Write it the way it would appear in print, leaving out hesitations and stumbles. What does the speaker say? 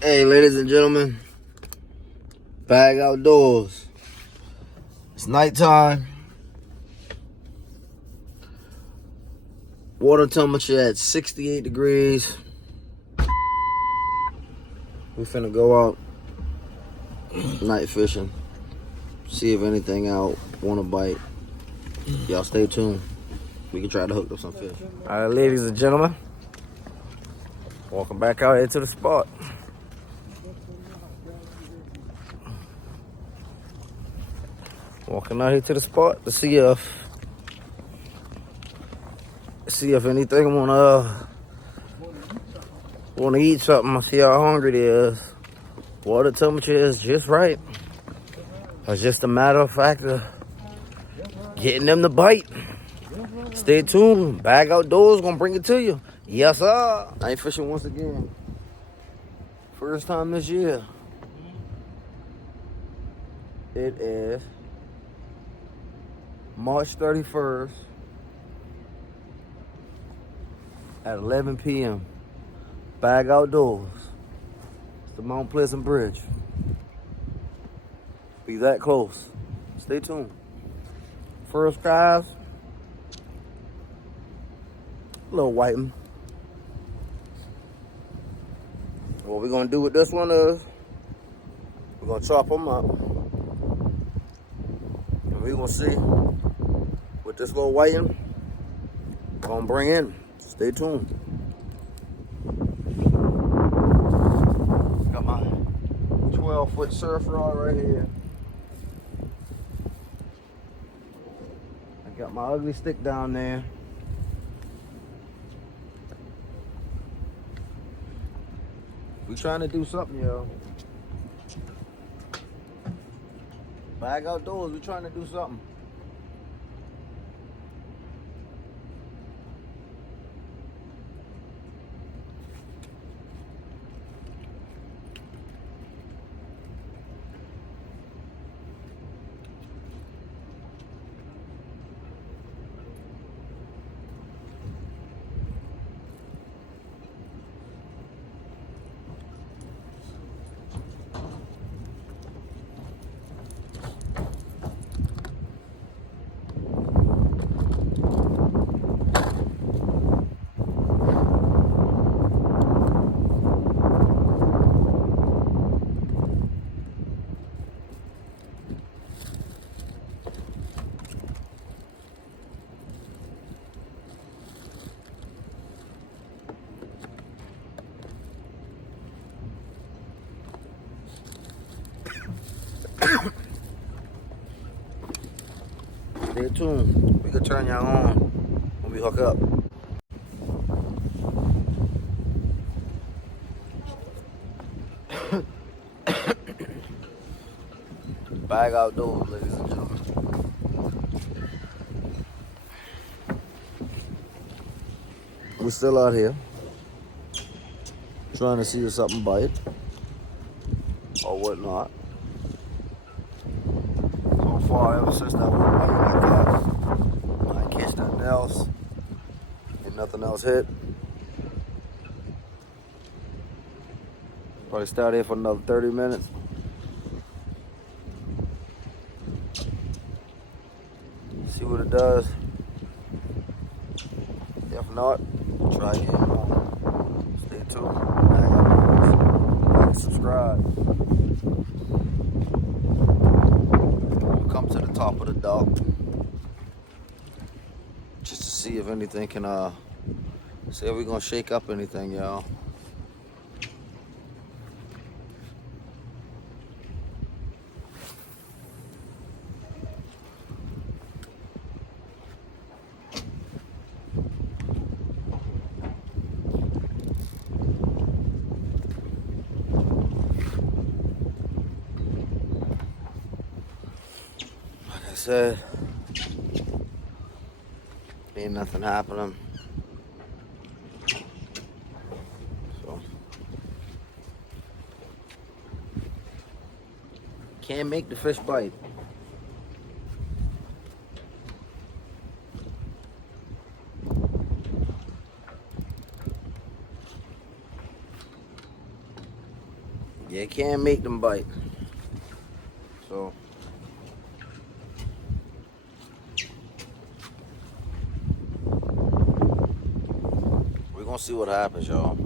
Hey, ladies and gentlemen, Bag Outdoors. It's nighttime. Water temperature at 68 degrees. We finna go out night fishing. See if anything out wanna bite. Y'all stay tuned. We can try to hook up some fish. All right, ladies and gentlemen, welcome back out here to the spot. Walking out here to the spot to see if anything wanna eat something. See how hungry it is. Water temperature is just right. It's just a matter of fact of getting them to bite. Stay tuned. Bag Outdoors gonna bring it to you. Yes, sir. Night fishing once again. First time this year. It is March 31st at 11 p.m. Bag Outdoors. It's the Mount Pleasant Bridge. Be that close. Stay tuned. First guys, a little whiting. What we're gonna do with this one is we're gonna chop them up, and we're gonna see what this little whiting gonna bring in. Stay tuned. Got my 12-foot surf rod right here. I got my ugly stick down there. We trying to do something, yo. Bag Outdoors, we trying to do something. Stay tuned. We can turn y'all on when we hook up. Bag Outdoors, ladies and gentlemen. We're still out here trying to see if something bite or whatnot. So far, ever since that one bite like that, I ain't catch nothing else. Ain't nothing else hit. Probably stay here for another 30 minutes. See what it does. If not, try again. Stay tuned. Like and subscribe. We'll come to the top of the dock just to see if anything can see if we're gonna shake up anything, y'all. Like I said, ain't nothing happening. So can't make the fish bite. You can't make them bite. So we're gonna see what happens, y'all.